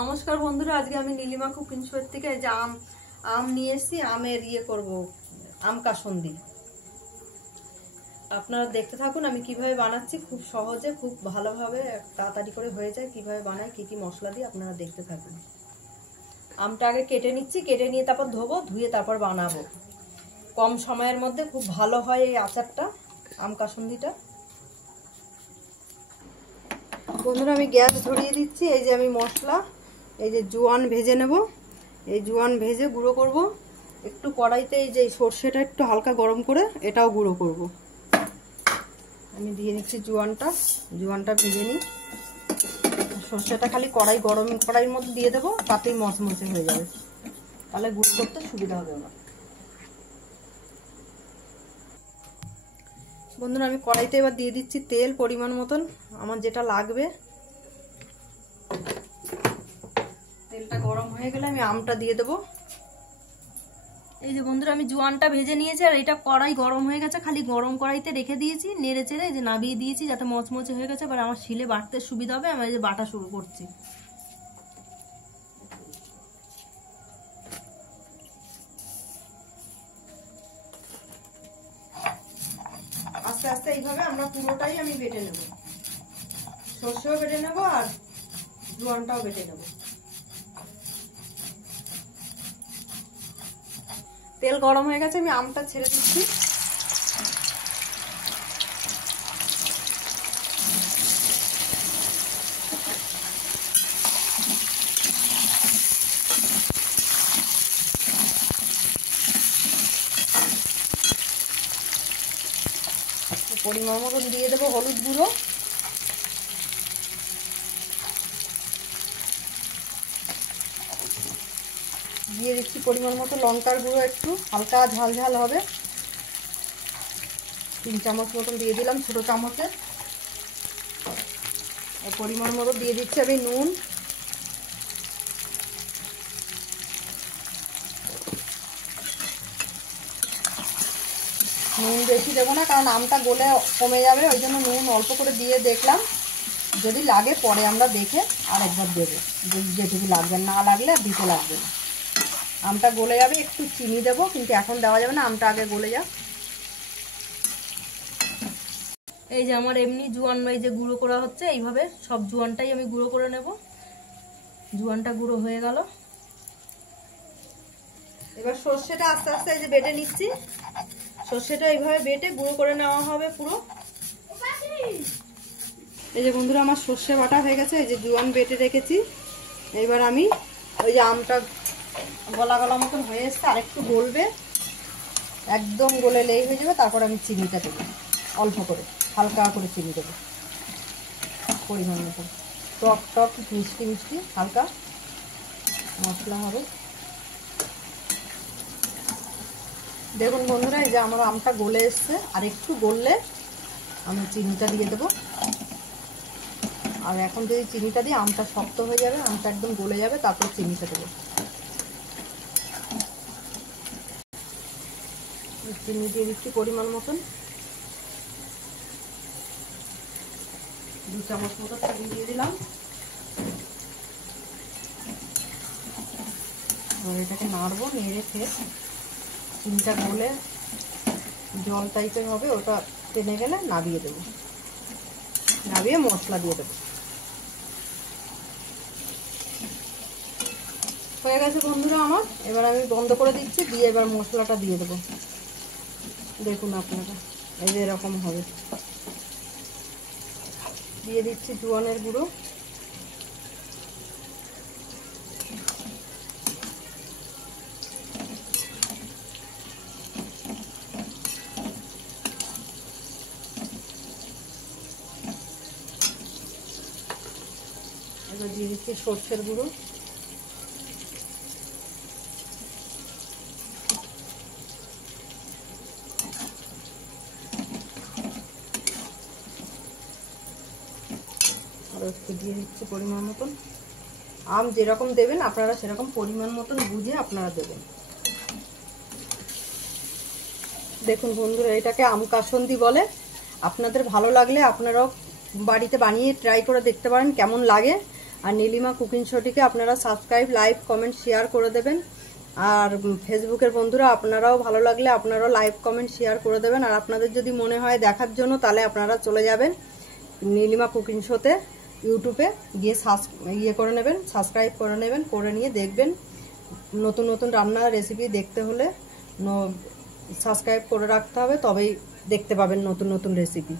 নমস্কার বন্ধুরা, আজকে আমি নীলিমা কুকিং শো থেকে যে আম নিয়ে এসেছি। আমের করব আম কাসুন্দি। আপনারা দেখতে থাকুন আমি কিভাবে বানাচ্ছি। খুব সহজে, খুব ভালোভাবে, তাড়াতাড়ি করে হয়ে যায়। কিভাবে বানাই, কি কি মশলা দিয়ে, আপনারা দেখতে থাকুন। আমটা আগে কেটে নিচ্ছি, কেটে নিয়ে তারপর ধোবো, ধুয়ে তারপর বানাবো। কম সময়ের মধ্যে খুব ভালো হয় এই আচারটা, আম কাসুন্দিটা। বন্ধুরা আমি গ্যাস ধরিয়ে দিচ্ছি। এই যে আমি মশলা, এই যে জোয়ান ভেজে নেব। এই জোয়ান ভেজে গুঁড়ো করব। একটু কড়াইতে এই যে সর্ষেটা একটু হালকা গরম করে এটাও গুঁড়ো করব। আমি দিয়ে দিচ্ছি জোয়ানটা ভেজে নিই। সর্ষেটা খালি কড়াইয়ের মধ্যে দিয়ে দেবো, তাতেই মচমচে হয়ে যাবে, তাহলে গুঁড়ো করতে সুবিধা হবে আমার। বন্ধুরা আমি কড়াইতে এবার দিয়ে দিচ্ছি তেল পরিমাণ মতন, আমার যেটা লাগবে। তেলটা গরম হয়ে গেলে আমি আমটা দিয়ে দেবো। এই যে বন্ধুরা আমি জোয়ানটা ভেজে নিয়েছি, আর এটা কড়াই গরম হয়ে গেছে, খালি গরম কড়াইতে রেখে দিয়েছি, নেড়ে চেড়ে এই যে নাবিয়ে দিয়েছি, যাতে মচমচে হয়ে গেছে। এবার আমার শিলে বাটতে সুবিধা হবে। আমি এই যে বাটা শুরু করছি। আস্তে আস্তে এইভাবে আমরা পুরোটাই আমি বেটে নেব। সর্ষেও বেটে নেব আর জোয়ানটাও বেটে নেব। তেল গরম হয়ে গেছে, আমি আমটা ছেড়ে দিচ্ছি। পরিমাণ মতন দিয়ে দেবো হলুদ গুঁড়ো, দিয়ে দিচ্ছি পরিমাণ মতো লঙ্কার গুঁড়ো, একটু হালকা ঝাল ঝাল হবে। 3 চামচ মতন দিয়ে দিলাম ছোট চামচে। পরিমাণ মতো দিয়ে দিচ্ছি আমি নুন। নুন বেশি দেবো না, কারণ আমটা গলে কমে যাবে, ওই জন্য নুন অল্প করে দিয়ে দেখলাম। যদি লাগে পরে আমরা দেখে আর একবার দেবো, যেটুকু লাগবে, না লাগলে আর দিতে লাগবে না। আমটা গলে যাবে, একটু চিনি দেবো, কিন্তু এখন দেওয়া যাবে না, আমটা আগে গলে যাক। এই যে আমার এমনি জোয়ান এই যে গুঁড়ো করা হচ্ছে, এইভাবে সব জোয়ানটাই আমি গুঁড়ো করে নেব। জোয়ানটা গুঁড়ো হয়ে গেল। এবার সর্ষেটা আস্তে আস্তে এই যে বেটে নিচ্ছি। সর্ষেটা এইভাবে বেটে গুঁড়ো করে নেওয়া হবে পুরো। এই যে বন্ধুরা আমার সর্ষে বাটা হয়ে গেছে, এই যে জোয়ান বেটে রেখেছি। এইবার আমি ওই যে আমটা গলা গলা মতন হয়ে এসছে, আর একটু গলবে, একদম গলে লেই হয়ে যাবে। তারপর আমি চিনিটা দেবো, অল্প করে হালকা করে চিনি দেবো পরিমাণ মতো। টক টক মিষ্টি মিষ্টি হালকা মশলা হবে। দেখুন বন্ধুরা এই যে আমার আমটা গলে এসছে, আর একটু গললে আমি চিনিটা দিয়ে দেবো। আর এখন যদি চিনিটা দিই আমটা শক্ত হয়ে যাবে, আমটা একদম গলে যাবে, তারপর চিনিটা দেবো। চিনি দিয়ে দিচ্ছি পরিমাণ মতন, 2 চামচ মতো চিনি দিয়ে দিলাম। এবার এটাকে নাড়বো, নেড়ে ফের চিনিটা গলে জল টাইপের হবে, ওটা টেনে গেলে নাবিয়ে দেবো। নাবিয়ে মশলা দিয়ে দেবো। হয়ে গেছে বন্ধুরা আমার। এবার আমি বন্ধ করে দিচ্ছি, দিয়ে এবার মশলাটা দিয়ে দেবো। দেখুন আপনারা এই যে এরকম হবে। দিয়ে দিচ্ছি জোয়ানের গুঁড়ো, এবার দিয়ে দিচ্ছি সর্ষের গুঁড়ো, আর একটু দিয়ে দিচ্ছি পরিমাণ মতন। আম যেরকম দেবেন আপনারা সেরকম পরিমাণ মতন বুঝে আপনারা দেবেন। দেখুন বন্ধুরা এটাকে আম কাসুন্দি বলে। আপনাদের ভালো লাগলে আপনারাও বাড়িতে বানিয়ে ট্রাই করে দেখতে পারেন কেমন লাগে। আর নীলিমা কুকিং শোটিকে আপনারা সাবস্ক্রাইব, লাইক, কমেন্ট, শেয়ার করে দেবেন। আর ফেসবুকের বন্ধুরা আপনারাও ভালো লাগলে আপনারাও লাইক, কমেন্ট, শেয়ার করে দেবেন। আর আপনাদের যদি মনে হয় দেখার জন্য, তাহলে আপনারা চলে যাবেন নীলিমা কুকিং শোতে, ইউটিউবে গিয়ে করে নেবেন, সাবস্ক্রাইব করে নেবেন, করে নিয়ে দেখবেন। নতুন নতুন রান্নার রেসিপি দেখতে হলে সাবস্ক্রাইব করে রাখতে হবে, তবেই দেখতে পাবেন নতুন নতুন রেসিপি।